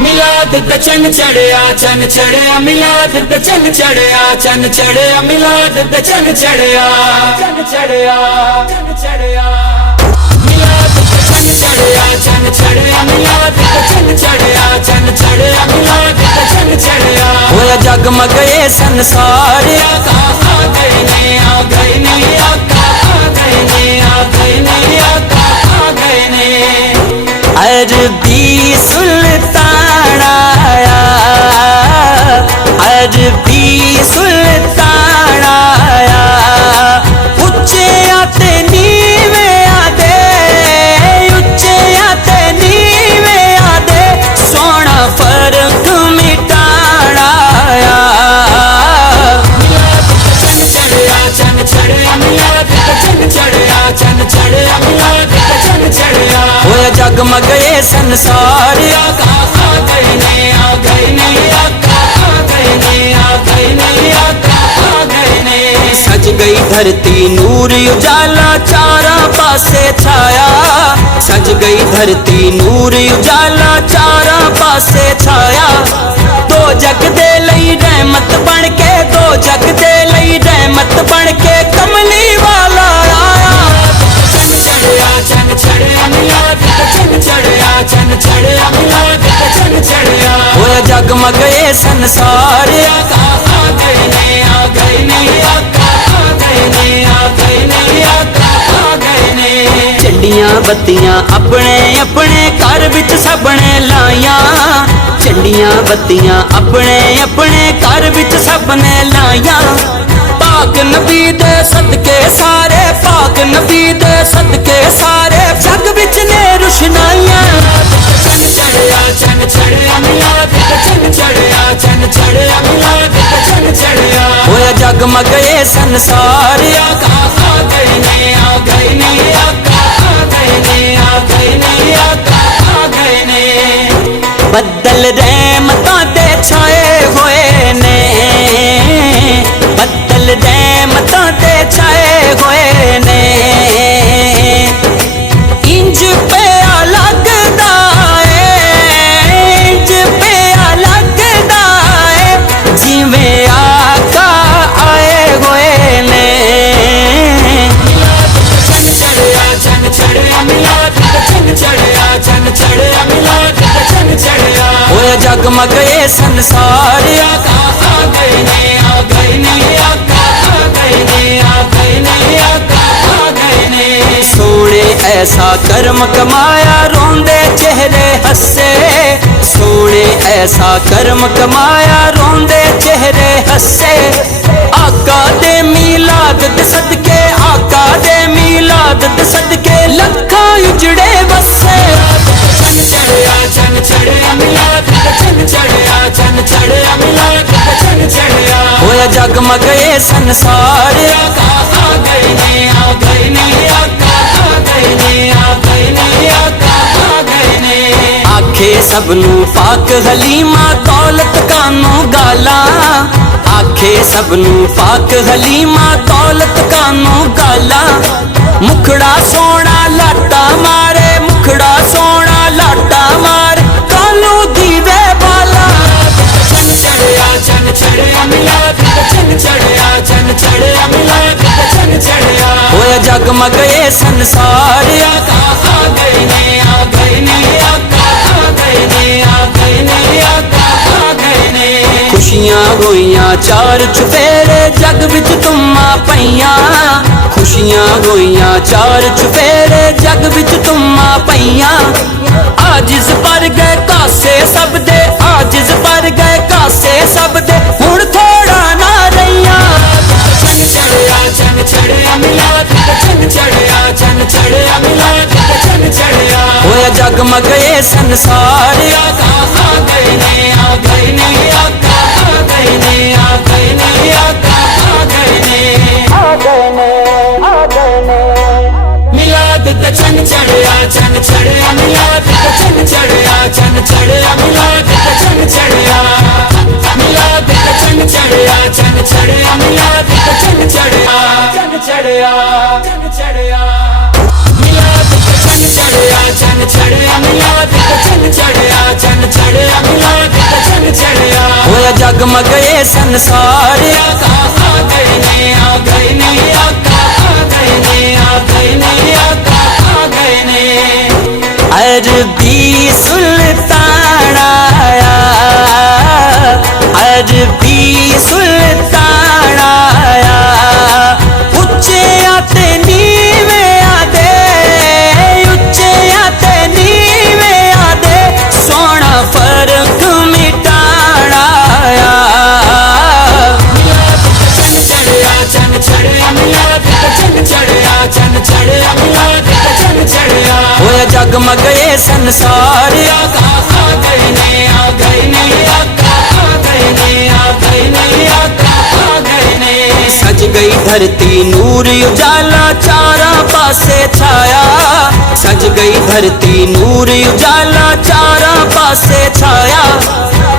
मिलाद दा चन चढ़िया मिलाद दा चन चढ़िया मिलाद दा चन चढ़िया मिलाद दा चन चढ़िया मिलाद दा चन चढ़िया मिलाद दा चन चढ़िया होया जगमग ये संसार आका आ गए ने आ गए ने आका आ गए ने आ गए ने आका आ गए ने अरबी सुल्तान आया, अरबी सुल्तान आया, उच्चे आते नीवे आदे, उच्चे आते नीवे आदे, सोना फर्क मिटाण आया। चन चढ़िया मिलाद दा चन चढ़िया मिलाद दा चन चढ़िया होया जगमग ये संसार आका आ गए ने आ गए ने आका आ गए ने आ गए ने आका आ गए ने सज गई धरती नूर उजाला चारा पासे छाया, सज गई धरती नूर उजाला चारा पासे छाया। दो जग दे लई रहमत बन के, दो जग दे लई रहमत बन के कमली वाला आया। चन चढ़िया मिलाद दा चन चढ़िया मिलाद दा चन चढ़िया होया जगमग ये संसार आका आ गए ने आ गए ने आका आ गए ने आ गए ने आका आ गए ने झंडियां बत्तियां अपने अपने घर विच सबने लाइया, झंडियां बत्तियां अपने अपने घर विच सबने लाइया। पाक नबी दे सदके सारे, पाक नबी दे सदके सारे जग विच ने रुशनाइयां। चन चढ़िया मिलाद दा चन चढ़िया मिलाद दा चन चढ़िया होया जगमग ये संसार आका आ गए ने आ गए ने आका आ गए ने आ गए ने आका आ गए ने बदल रहमतां दे छाए होए ने, बदल रहमतां दे छाए होए ने। इंज पिया लगदा है, इंज पिया लगदा है जिवें आका आए होए ने। चन चढ़िया मिलाद दा चन चढ़िया मिलाद दा चन चढ़िया होया जगमग ये संसार आका आ गए ने आ गए ने आका आ गए ने आ गए ने आका आ गए ने सोने ऐसा कर्म कमाया रोंदे चेहरे हंसे, सोने ऐसा कर्म कमाया रोंदे चेहरे हंसे। आका दे मीलाद दे सदके, आका दे मीलाद दे सदके लखां उजड़े बसे। चन चढ़िया मिलाद दा चन चढ़िया मिलाद दा चन चढ़िया होया जगमग ये संसार आका आ गए ने आ गए ने आका आ गए ने आ गए ने आका आ गए ने आखे सबनू पाक हलीमा दौलत कानू गाला, आखे सबनू पाक हलीमा दौलत कानू गाला। मुखड़ा सोना लाटा मारे, मुखड़ा सोना लाटा मार कानू दीवे बाला। चन चढ़िया मिलाद दा चन चढ़िया मिलाद दा चन चढ़िया होया जगमग ये संसार आका आ गए ने आ गए ने आका आ गए ने आ गए ने आका आ गए ने खुशियां होइयां चार चुफेरे जग विच तुमा पईयां, खुशियां होइयां चार चुफेरे जग विच तुमा पईयां। आजिज पर गए कासे सब दे, आजिज पर गए कासे सब दे हुण थोड़ा ना रहियां। चन चढ़िया मिलाद दा चन चढ़िया मिलाद दा चन चढ़िया होया जगमग ये संसार आका आ गए ने आ गए ने आका आ गए ने आ गए ने आका आ गए ने मिलाद दा चन चढ़िया मिलाद दा चन चढ़िया मिलाद दा चन चढ़िया मिलाद दा चन चढ़िया मिलाद दा चन चढ़िया मिलाद दा चन चढ़िया मिलाद दा चन चढ़िया जगमग ये संसार आका आ गए ने, आ गए ने, आका आ गए ने, आ गए ने, आका आ गए ने। अरबी सुल्तान आया, अरबी सुल्तान आया, उच्चे आते नीवे आदे, उच्चे आते नीवे आदे, सोना फर्क मिटाना आया। चन चढ़िया, चन चढ़िया, मिलाद का चन चढ़िया, चन चढ़िया, मिलाद का चन चढ़िया। होया जगमग ये संसार आका आ गए ने, आ गए ने, आका आ गए ने, आ गए ने, आका आ गए ने। सज गई धरती नूर उजाला चारा पासे छाया, सज गई धरती नूर उजाला चारा पासे छाया।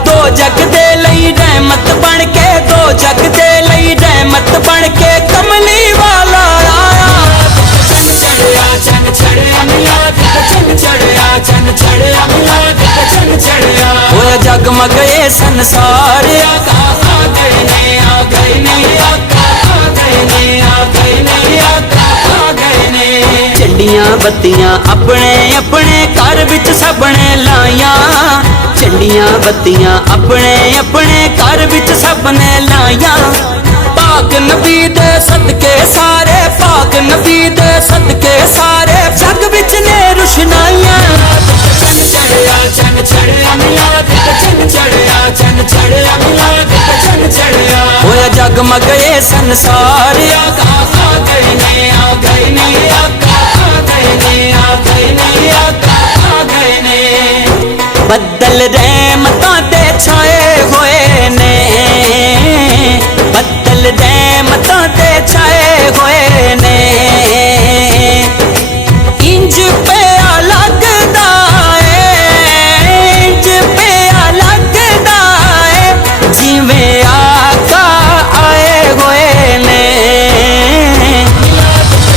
दो जग दे लई रहमत बन के, दो जग दे लई रहमत बन के कमली वाला आया। चन चढ़िया, चन चढ़िया, मिलाद का चन चढ़िया, चन चढ़िया, मिलाद का चन चढ़िया। होया जगमग ये संसार आका आ गए ने, आ गए ने, आका आ गए ने, आ गए ने, आका आ गए ने। झंडियां बत्तियां अपने अपने घर विच सबने लाइया, झंडियां बत्तियां अपने अपने घर विच सबने लाइया। पाक नबी दे सदके सारे, पाक नबी दे सदके सारे, जग विच ने रुशनाइयां। चन चढ़िया, चन चढ़िया, मिलाद का चन चढ़िया, चन चढ़िया, मिलाद का चन चढ़िया। होया जगमग ये संसार आका आ गए ने, आ गए ने, आका आ गए ने, आ गए ने, आका आ गए ने। बदल रहमतां दे छाए होए ने, बदल रहमतां दे छाए होए ने। इंज पिया लगदा है, इंज पिया लगदा है, जिवें आका आए होए ने।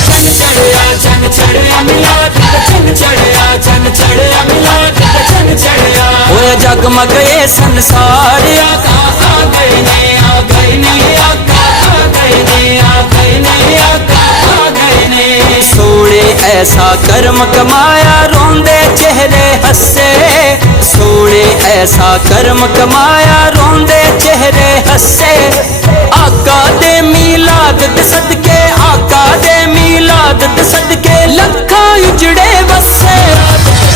चन चढ़िया, चन चढ़िया, मिलाद का चन चढ़िया, चन चढ़िया, मिलाद का चन चढ़िया। होया जगमग ये संसार आका आ गए ने, आ गए ने, आका आ गए ने, आ गए ने, आका आ गए ने। सोने ऐसा कर्म कमाया रोंदे चेहरे हंसे, सोने ऐसा कर्म कमाया रोंदे चेहरे हंसे। आका दे मीलाद दे सदके, आका दे मीलाद दे सदके लखा उजड़े वसे।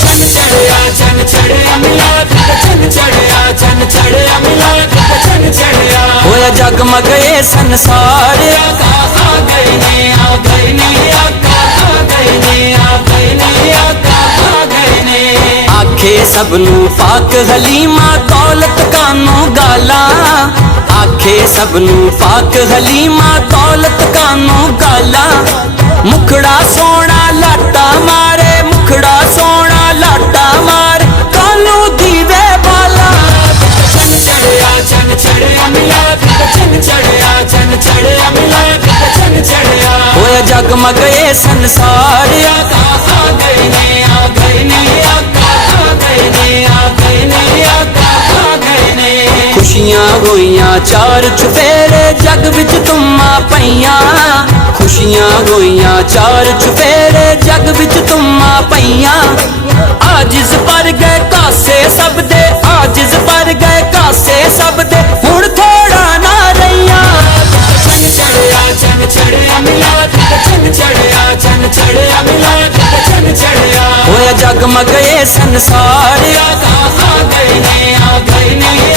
चन चढ़िया, चन चढ़िया, मिलाद का चन चढ़िया, चन चढ़िया, मिलाद का चन चढ़िया। होया जगमग ये संसार आका आ गए ने, आ गए ने, आका आ गए ने, आ गए ने, आका आ गए ने। आखे सबनू पाक हलीमा दौलत कानू गाला, आखे सबनू पाक हलीमा दौलत कानू गाला। मुखड़ा सोना लाटा मारे, मुखड़ा सोना लाटा मारे, कानू दीवे बाला। चन चढ़िया, चन चढ़िया, मिलाद का चन चढ़िया, चन चढ़िया, मिलाद का चन चढ़िया। होया जगमग ये संसार आका आ गए ने, आ गए ने, आका आ गए ने, आ गए ने, आका आ गए ने। खुशियां होइयां चार चुफेरे जग विच तुमा पईयां, खुशियां होइयां चार चुफेरे जग विच तुमा पईयां। आजिज पर गए कासे सब दे, आजिज पर गए कासे सब दे, हुण थोड़ा ना रहियां। चन चढ़िया, चन चढ़िया, मिलाद का चन चढ़िया, चन चढ़िया, मिलाद का चन चढ़िया। होया जगमग ये संसार आका आ गए ने, आ गए ने,